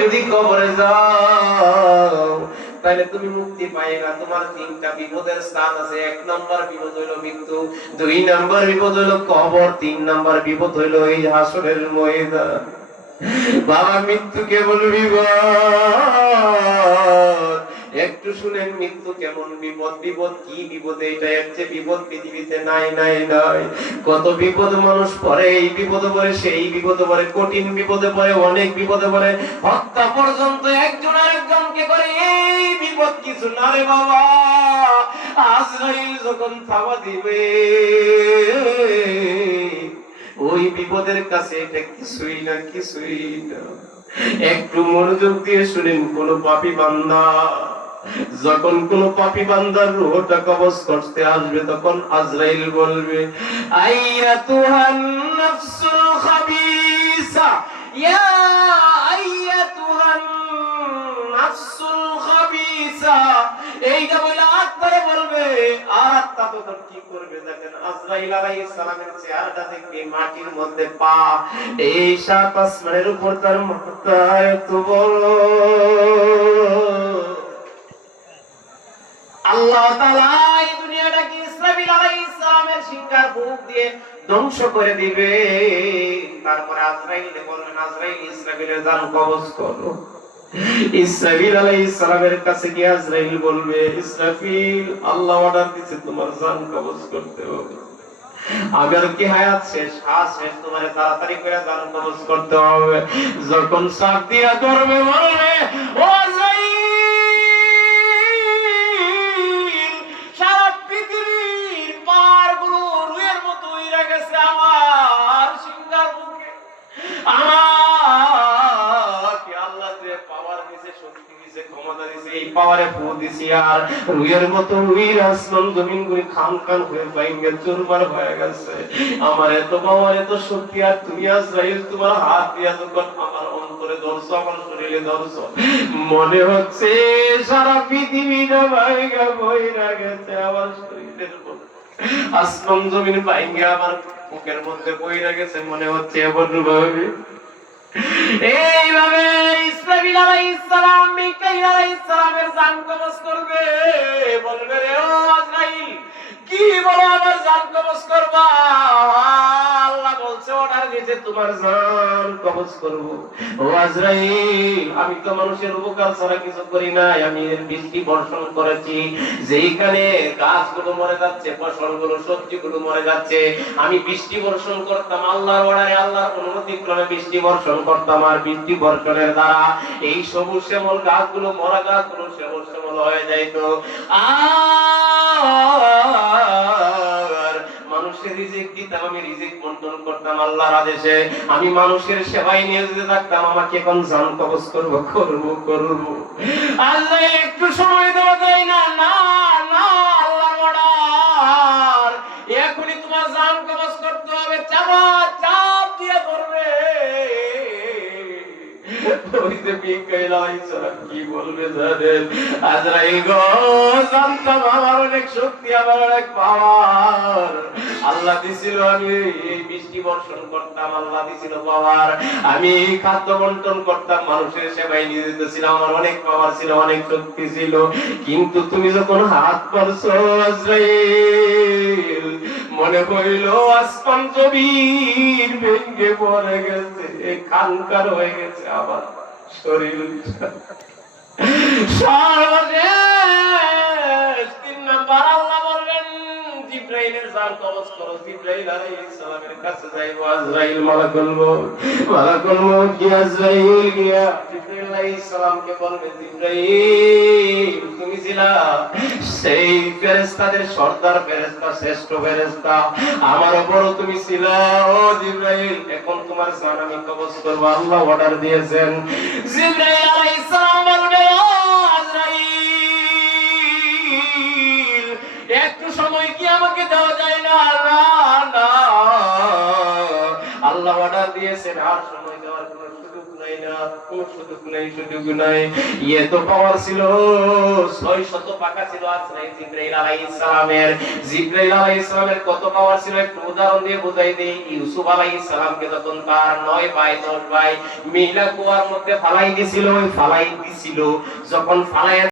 যদি কবরে যাও তাহলে তুমি মুক্তি পাইবা। তোমার তিনটা বিপদের স্থান আছে। এক নাম্বার বিপদ হইল মৃত্যু, দুই নাম্বার বিপদ হইল কবর, তিন নাম্বার বিপদ হইল এই হাসরের ময়দান। বাবা মৃত্যুকে বলবি একটু শুনেন, মৃত্যু কেমন বিপদ। বিপদ কি বিপদ, এটা হচ্ছে বিপদ পৃথিবীতে নাই নাই নাই। কত বিপদ মানুষ পড়ে, এই বিপদে পড়ে, সেই বিপদে পড়ে, কঠিন বিপদে পড়ে, অনেক বিপদে পড়ে, হত্যা পর্যন্ত একজন আরেকজনকে করে। এই বিপদ কিছু না রে বাবা। আজরাইল যখন থাবা দিবে ওই বিপদের কাছে এটা কিছুই না, কিছুই না। একটু মনোযোগ দিয়ে শুনেন, কোন পাপী বান্দা যখন কোন পাপী বান্দার রূহটা কবজ করতে আসবে তখন আজরাইল বলবে, আইয়াতুহান নাফসুল খাবিসা, ইয়া আইয়াতুহান নাফসুল খাবিসা। এইটা বলে আত্মারে বলবে। আর আত্মা তো কি করবে দেখেন, আজরাইল আলাইহিস সালামের চেহারাটা দেখবে মাটির মধ্যে পা, এই সাত আসমানের উপর তার মাথা এত বড়। আল্লাহ তাআলা এই দুনিয়াটাকে ইসরাফিল আলাইহিস সালামের সিংহার ফুঁক দিয়ে ধ্বংস করে দিবে। তারপরে আজরাইলকে বলবেন, আজরাইল ইসরাফিলের জান কবজ করো। ইসরাফিল আলাইহিস সালামের কাছে গিয়ে আজরাইল বলবে, ইসরাফিল আল্লাহ অর্ডার দিয়েছে তোমার জান কবজ করতে হবে। আবার কি হায়াত শেষ, শ্বাস শেষ, তোমার তাড়াতাড়ি করে জান কবজ করতে হবে। যখন শ্বাস দিয়া ধরবে বলবে, ও আজরাইল সারা পৃথিবীর পাহাড়গুলো রুইয়ের মতো উইরা গেছে আমার সিংহার বুকে। আমাকে আল্লাহ যে পাওয়ার দিয়েছে, শক্তি দিয়েছে, ক্ষমতা দিয়েছে, এই পাওয়ারে ফু দিছি আর রুইয়ের মতো উইরা আসমান জমিন গুলি খান খান হয়ে ভাঙে চুরমার হয়ে গেছে। আমার এত পাওয়ার, এত শক্তি, আর তুমি আজরাইল তোমার হাত দিয়া যখন আমার অন্তরে ধরছো, আমার শরীরে ধরছো, মনে হচ্ছে সারা পৃথিবীটা ভাঙা বইরা গেছে আমার শরীরের মধ্যে, আসমান জমিন ভাঙে আমার বুকের মধ্যে বইরা গেছে, মনে হচ্ছে এমন ভাবে। এইভাবে ইসরাফিল আলাইহিস সালাম মিকাইল আলাইহিস সালামের জান কবজ করবে। বলবে, রে ও আজরাইল কি বলো, আমার জান কবজ করবা? আল্লাহ বলছে, অর্ডার দিয়েছে তোমার জান কবজ করব। ও আজরাইল, আমি তো মানুষের উপকার ছাড়া কিছু করি নাই। আমি বৃষ্টি বর্ষণ করেছি, যেইখানে গাছগুলো মরে যাচ্ছে, ফসলগুলো, সবজিগুলো মরে যাচ্ছে, আমি বৃষ্টি বর্ষণ করতাম আল্লাহর অর্ডারে, আল্লাহর অনুমতি ক্রমে বৃষ্টি বর্ষণ করতাম। আর বৃষ্টি বর্ষণের দ্বারা এই সবুজ শ্যামল গাছগুলো, মরা গাছগুলো সবুজ শ্যামল হয়ে যাইত। আর মানুষের রিজিক দিতাম, আমি রিজিক বন্টন করতাম আল্লাহর আদেশে। আমি মানুষের সেবায় নিয়োজিত থাকতাম। আমাকে এখন জান কবজ করব, করব, করব। আল্লাহ একটু সময় দেওয়া যায় না? না না, আল্লাহর অর্ডার, এখনই তোমার জান কবজ করতে হবে। চাপা চাপ দিয়ে করবে। ওই যে মিকাইল আলাইহিস সালাম কি বলবে জানেন? আজরাইল গো, জানতাম আমার অনেক শক্তি, আমার অনেক পাওয়ার আল্লাহ দিছিল। আমি এই বৃষ্টি বর্ষণ করতাম, আল্লাহ দিছিল পাওয়ার। আমি খাদ্য বন্টন করতাম, মানুষের সেবায় নিয়োজিত ছিলাম, আমার অনেক পাওয়ার ছিল, অনেক শক্তি ছিল। কিন্তু তুমি যখন হাত পারছো আজরাইল, মনে হইল আসমান জমিন ভেঙে পড়ে গেছে, কানকার হয়ে গেছে আমার শরীর। সর্বশেষ 3 নাম্বার আল্লাহ বললেন, জিবরাইলের জান কবজ করো। জিবরাইল আলাইহিস সালামের কাছে যাইবো। আজরাইল মালাকুল মউত, মালাকুল মউত কি আজরাইল গিয়া জিবরাইল আলাইহিস সালামকে বলবে, জিবরাইল তুমি ছিলা সেই ফেরেশতাদের সর্দার ফেরেশতা, শ্রেষ্ঠ ফেরেশতা, আমার উপর তুমি ছিলা। ও জিবরাইল, এখন তোমার জান আমি কবজ করব, আল্লাহ অর্ডার দিয়েছেন। জিবরাইল আলাইহিস সালাম বলবে, ও আজরাইল একটু সময় কি আমাকে দেওয়া যায় না? না না, আল্লাহ অর্ডার দিয়েছেন, আর সময় দেওয়ার কোনো সুযোগ নাই। নাই না, কোনো সুযোগ নাই। এত পাওয়ার ছিল, 600 পাকা ছিল আজরাইল জিবরাইল আলাইহিস সালামের। জিবরাইল আলাইহিস সালামের কত পাওয়ার ছিল একটু উদাহরণ দিয়ে বোঝাই দেই। ইউসুফ আলাইহিস সালামকে যখন তার 9 ভাই 10 ভাই মিলা কুয়ার মধ্যে ফালাই দিছিল, ওই ফালাই দিছিল, যখন ফালাই